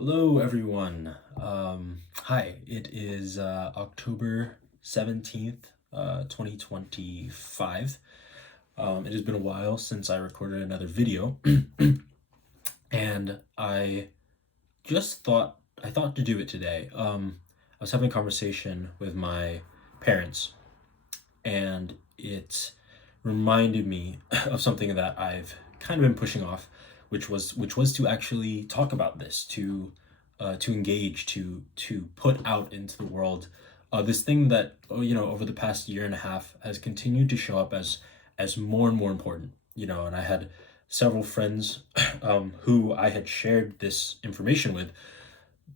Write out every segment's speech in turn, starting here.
Hello, everyone. Hi, it is October 17th, 2025. It has been a while since I recorded another video, and I thought to do it today. I was having a conversation with my parents, and it reminded me of something that I've kind of been pushing off, which was to actually talk about this, to engage, to put out into the world this thing that over the past year and a half has continued to show up as more and more important. And I had several friends who I had shared this information with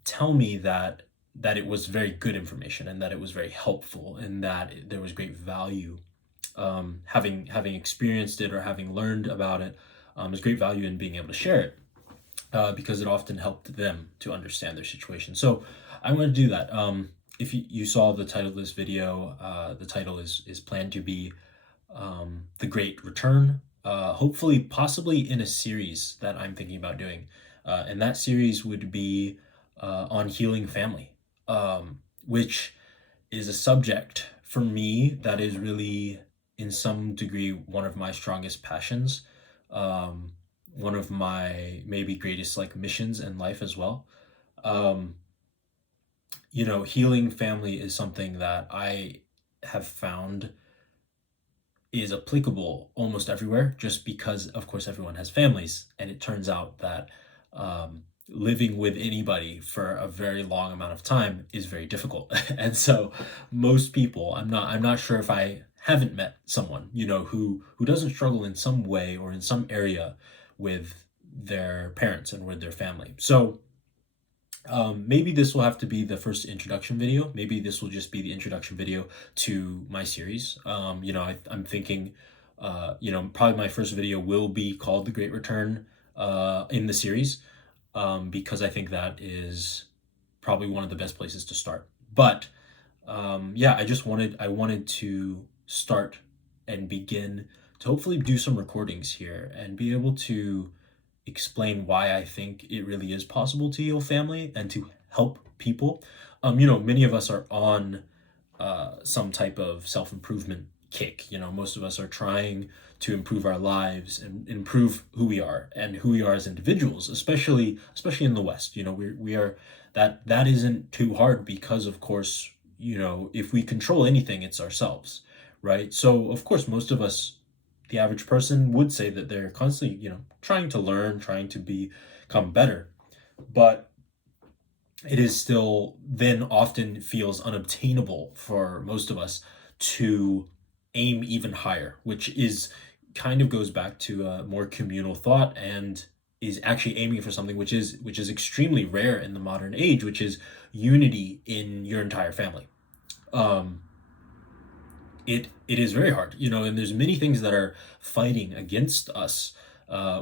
tell me that it was very good information and that it was very helpful and that there was great value having experienced it or having learned about it. There's great value in being able to share it because it often helped them to understand their situation. So I'm going to do that. If you saw the title of this video, the title is planned to be The Great Return, hopefully, possibly in a series that I'm thinking about doing. And that series would be on healing family, which is a subject for me that is really, in some degree, one of my strongest passions. One of my maybe greatest like missions in life as well. Um, Healing family is something that I have found is applicable almost everywhere, just because, of course, everyone has families, and it turns out that living with anybody for a very long amount of time is very difficult. And so, most people, I'm not sure if I haven't met someone who doesn't struggle in some way or in some area with their parents and with their family. So maybe this will have to be the first introduction video. Maybe this will just be the introduction video to my series. I'm thinking, probably my first video will be called The Great Return in the series, because I think that is probably one of the best places to start. But yeah, I wanted to start and begin to hopefully do some recordings here and be able to explain why I think it really is possible to heal family and to help people. Many of us are on some type of self improvement kick. Most of us are trying to improve our lives and improve who we are and who we are as individuals, especially in the West. We are that isn't too hard because, of course, if we control anything, it's ourselves, right? So, of course, most of us, the average person, would say that they're constantly, trying to learn, trying to become better. But it is still then often feels unobtainable for most of us to aim even higher, which is kind of goes back to a more communal thought and is actually aiming for something which is extremely rare in the modern age, which is unity in your entire family. Um, it is very hard, and there's many things that are fighting against us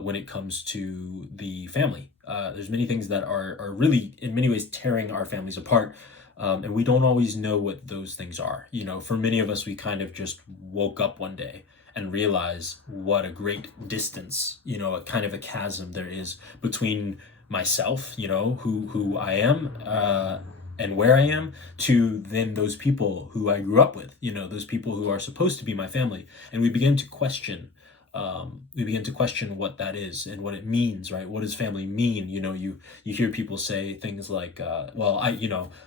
when it comes to the family. There's many things that are really, in many ways, tearing our families apart, and we don't always know what those things are. For many of us, we kind of just woke up one day and realize what a great distance, a kind of a chasm there is between myself, who I am, and where I am, to then those people who I grew up with, those people who are supposed to be my family. And we begin to question what that is and what it means, right? What does family mean? You hear people say things like, well,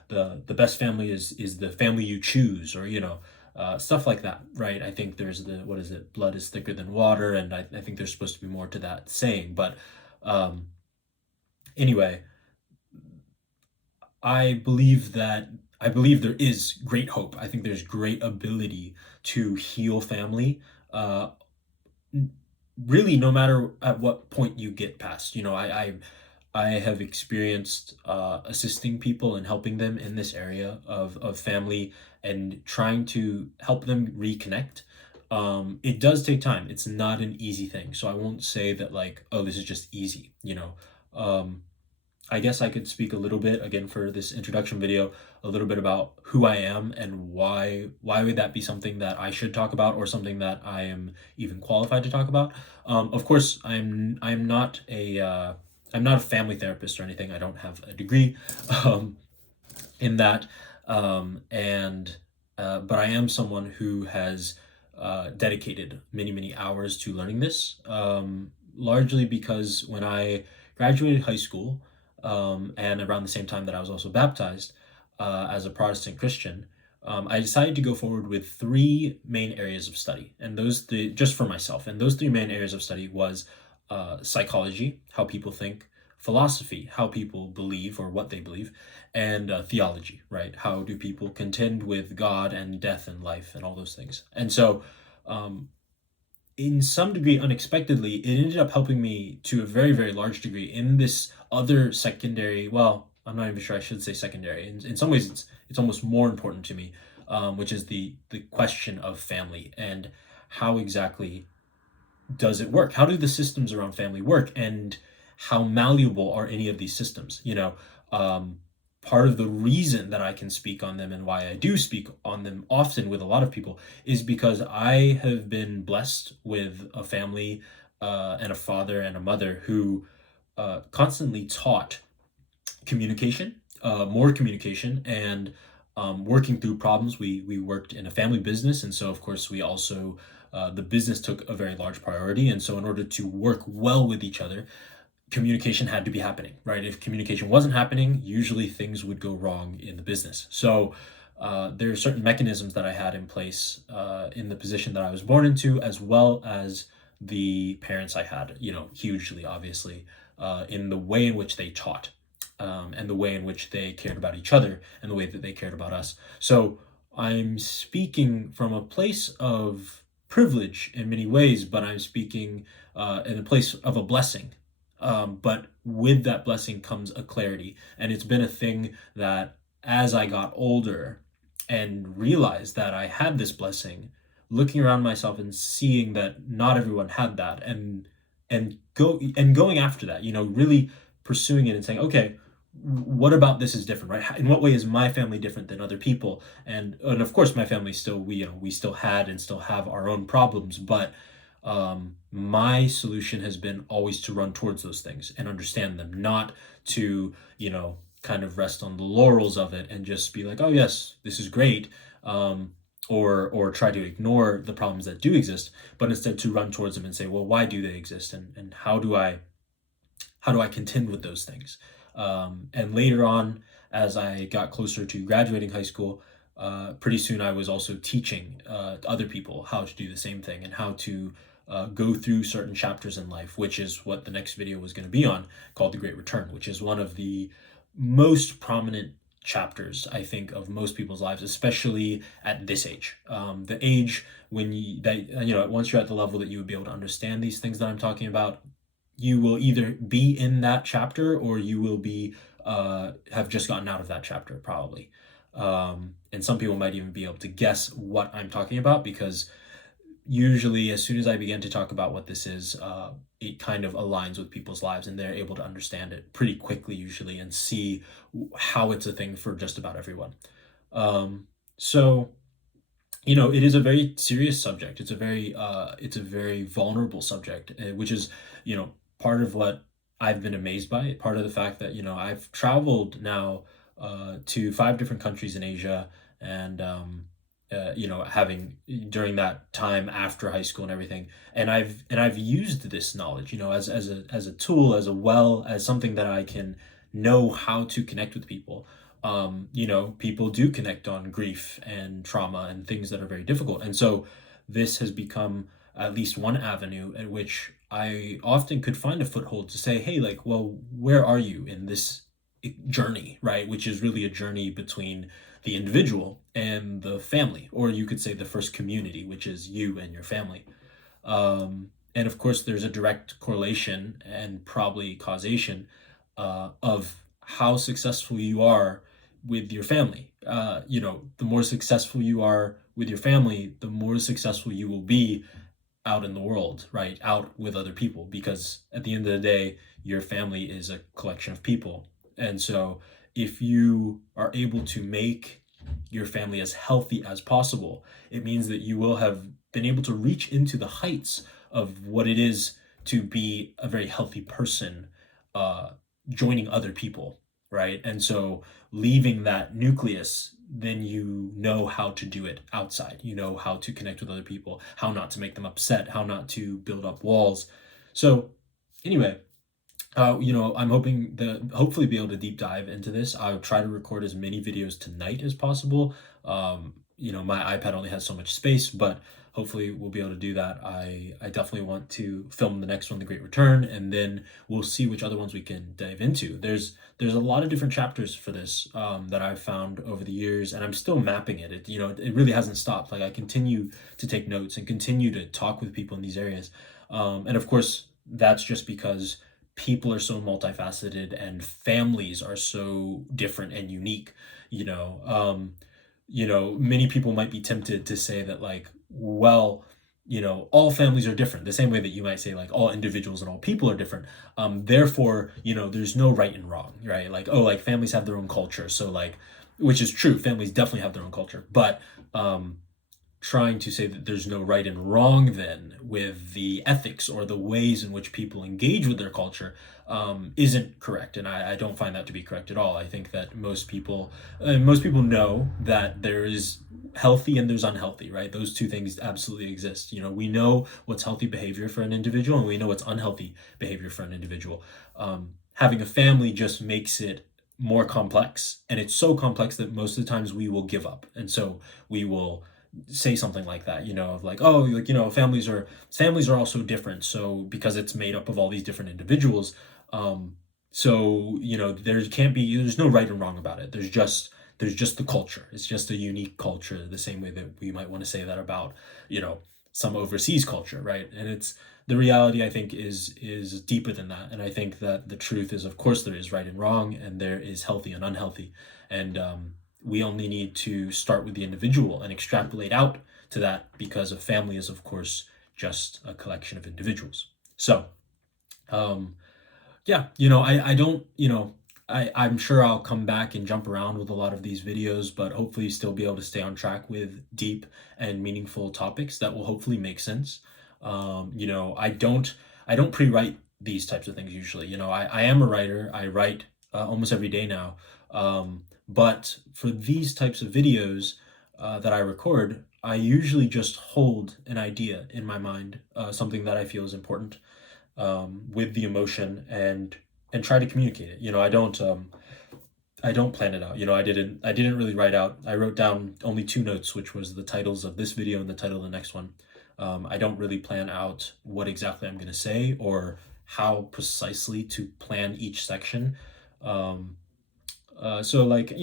the best family is the family you choose, or, stuff like that, right? I think there's what is it? Blood is thicker than water. And I think there's supposed to be more to that saying. But um, anyway, I believe there is great hope. I think there's great ability to heal family. Uh, Really, no matter at what point you get past. I have experienced assisting people and helping them in this area of family and trying to help them reconnect. It does take time. It's not an easy thing. So I won't say that, like, oh, this is just easy. Um, I guess I could speak a little bit again for this introduction video, a little bit about who I am and why would that be something that I should talk about or something that I am even qualified to talk about. Of course, I'm not I'm not a family therapist or anything. I don't have a degree um, in that, and but I am someone who has dedicated many hours to learning this. Largely because when I graduated high school, and around the same time that I was also baptized as a Protestant Christian, I decided to go forward with three main areas of study, and those three, just for myself, and those three main areas of study was psychology, how people think, philosophy, how people believe or what they believe, and theology, right? How do people contend with God and death and life and all those things? And so, um, in some degree, unexpectedly, it ended up helping me to a very large degree in this other secondary. Well, I'm not even sure I should say secondary. In some ways, it's almost more important to me, which is the question of family and how exactly does it work? How do the systems around family work? And how malleable are any of these systems? Um, part of the reason that I can speak on them and why I do speak on them often with a lot of people is because I have been blessed with a family and a father and a mother who constantly taught communication, more communication, and working through problems. We worked in a family business, and so of course we also the business took a very large priority, and so in order to work well with each other, communication had to be happening, right? If communication wasn't happening, usually things would go wrong in the business. So there are certain mechanisms that I had in place in the position that I was born into, as well as the parents I had, hugely, obviously, in the way in which they taught, and the way in which they cared about each other and the way that they cared about us. So I'm speaking from a place of privilege in many ways, but I'm speaking in a place of a blessing, but with that blessing comes a clarity. And it's been a thing that as I got older and realized that I had this blessing, looking around myself and seeing that not everyone had that, and going after that, really pursuing it and saying, okay, what about this is different, right? In what way is my family different than other people? And of course, my family still, we still had and still have our own problems, but my solution has been always to run towards those things and understand them, not to, kind of rest on the laurels of it and just be like, oh yes, this is great, or try to ignore the problems that do exist, but instead to run towards them and say, well, why do they exist, and how do I contend with those things? And later on, as I got closer to graduating high school, pretty soon I was also teaching other people how to do the same thing and how to go through certain chapters in life, which is what the next video was going to be on, called The Great Return, which is one of the most prominent chapters, I think, of most people's lives, especially at this age. The age when once you're at the level that you would be able to understand these things that I'm talking about, you will either be in that chapter or you will be have just gotten out of that chapter, probably. And some people might even be able to guess what I'm talking about, because usually as soon as I begin to talk about what this is, it kind of aligns with people's lives and they're able to understand it pretty quickly usually and see how it's a thing for just about everyone. So it is a very serious subject. It's a very vulnerable subject, which is, part of what I've been amazed by. Part of the fact that I've traveled now to five different countries in Asia, and having during that time after high school and everything, and I've used this knowledge, as a tool, as something that I can know how to connect with people. People do connect on grief and trauma and things that are very difficult. And so this has become at least one avenue at which I often could find a foothold to say, hey, like, well, where are you in this journey, right? Which is really a journey between the individual and the family, or you could say the first community, which is you and your family. And of course, there's a direct correlation and probably causation of how successful you are with your family. The more successful you are with your family, the more successful you will be out in the world, right? Out with other people, because at the end of the day, your family is a collection of people. And so if you are able to make your family as healthy as possible, it means that you will have been able to reach into the heights of what it is to be a very healthy person, uh, joining other people, right? And so leaving that nucleus, then you know how to do it outside. You know how to connect with other people, how not to make them upset, how not to build up walls. So anyway, I'm hoping to hopefully be able to deep dive into this. I'll try to record as many videos tonight as possible. My iPad only has so much space, but hopefully we'll be able to do that. I definitely want to film the next one, The Great Return, and then we'll see which other ones we can dive into. There's a lot of different chapters for this that I've found over the years, and I'm still mapping it. It really hasn't stopped. Like I continue to take notes and continue to talk with people in these areas, and of course that's just because people are so multifaceted and families are so different and unique. Many people might be tempted to say that, like, well, all families are different, the same way that you might say like all individuals and all people are different. Therefore, there's no right and wrong, right? Like, oh, like families have their own culture, so like, which is true, families definitely have their own culture, but trying to say that there's no right and wrong then with the ethics or the ways in which people engage with their culture isn't correct, and I don't find that to be correct at all. I think that most people know that there is healthy and there's unhealthy, right? Those two things absolutely exist. We know what's healthy behavior for an individual, and we know what's unhealthy behavior for an individual. Having a family just makes it more complex, and it's so complex that most of the times we will give up, and so we will say something like that, of like, oh, like, families are also different, so because it's made up of all these different individuals, so there's no right and wrong about it. There's just the culture. It's just a unique culture, the same way that we might want to say that about you know some overseas culture, right? And it's the reality, I think, is deeper than that, and I think that the truth is, of course, there is right and wrong, and there is healthy and unhealthy, and we only need to start with the individual and extrapolate out to that, because a family is, of course, just a collection of individuals. So, um, yeah, I don't, I'm sure I'll come back and jump around with a lot of these videos, but hopefully still be able to stay on track with deep and meaningful topics that will hopefully make sense. I don't pre-write these types of things usually. I am a writer. I write almost every day now. But for these types of videos that I record, I usually just hold an idea in my mind, something that I feel is important, with the emotion, and try to communicate it. I don't plan it out. I didn't really write out. I wrote down only two notes, which was the titles of this video and the title of the next one. I don't really plan out what exactly I'm going to say or how precisely to plan each section. So, like,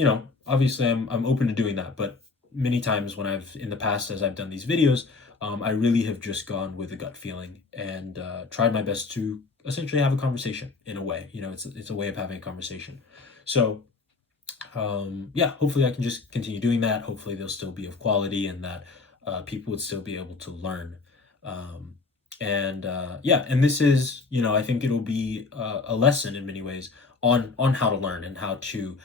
obviously I'm open to doing that, but many times when I've in the past, as I've done these videos, I really have just gone with a gut feeling and tried my best to essentially have a conversation in a way. It's a way of having a conversation. So, yeah, hopefully I can just continue doing that. Hopefully they'll still be of quality, and that people would still be able to learn. Um, and yeah, and this is, I think it'll be a lesson in many ways on how to learn and how to,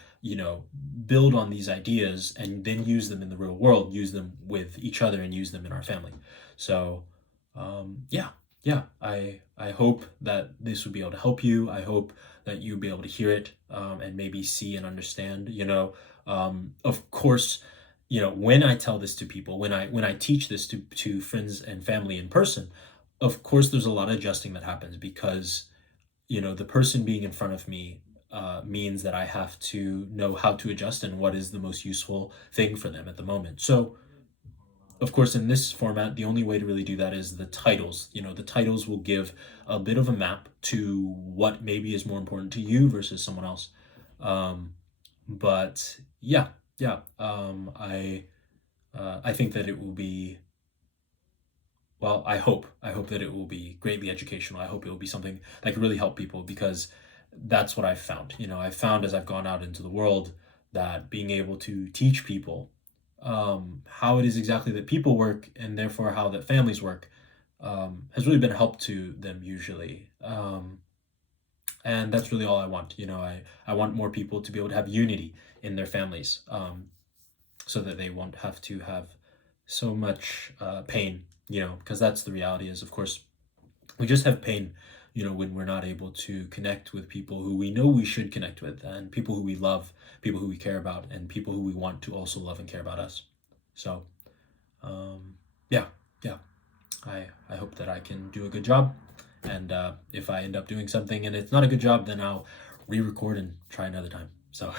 build on these ideas and then use them in the real world, use them with each other, and use them in our family. So, yeah, yeah, I hope that this would be able to help you. I hope that you'll be able to hear it, and maybe see and understand. Of course, when I tell this to people, when I teach this to friends and family in person, of course there's a lot of adjusting that happens, because the person being in front of me means that I have to know how to adjust and what is the most useful thing for them at the moment. So, of course, in this format, the only way to really do that is the titles. The titles will give a bit of a map to what maybe is more important to you versus someone else. Um, but yeah, yeah, I think that it will be, well, I hope that it will be greatly educational. I hope it will be something that can really help people, because that's what I've found. I've found as I've gone out into the world that being able to teach people how it is exactly that people work, and therefore how that families work, has really been a help to them usually. And that's really all I want. I want more people to be able to have unity in their families, so that they won't have to have so much pain, because that's the reality is, of course, we just have pain, when we're not able to connect with people who we know we should connect with, and people who we love, people who we care about, and people who we want to also love and care about us. So, yeah, yeah. I hope that I can do a good job. And if I end up doing something and it's not a good job, then I'll re-record and try another time. So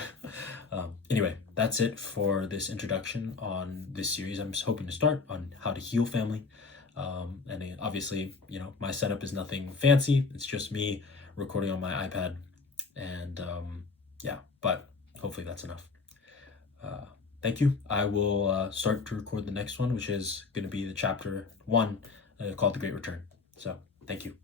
anyway, that's it for this introduction on this series. I'm just hoping to start on how to heal family. And obviously, my setup is nothing fancy. It's just me recording on my iPad. And yeah, but hopefully that's enough. Thank you. I will start to record the next one, which is going to be the chapter 1 called The Great Return. So, thank you.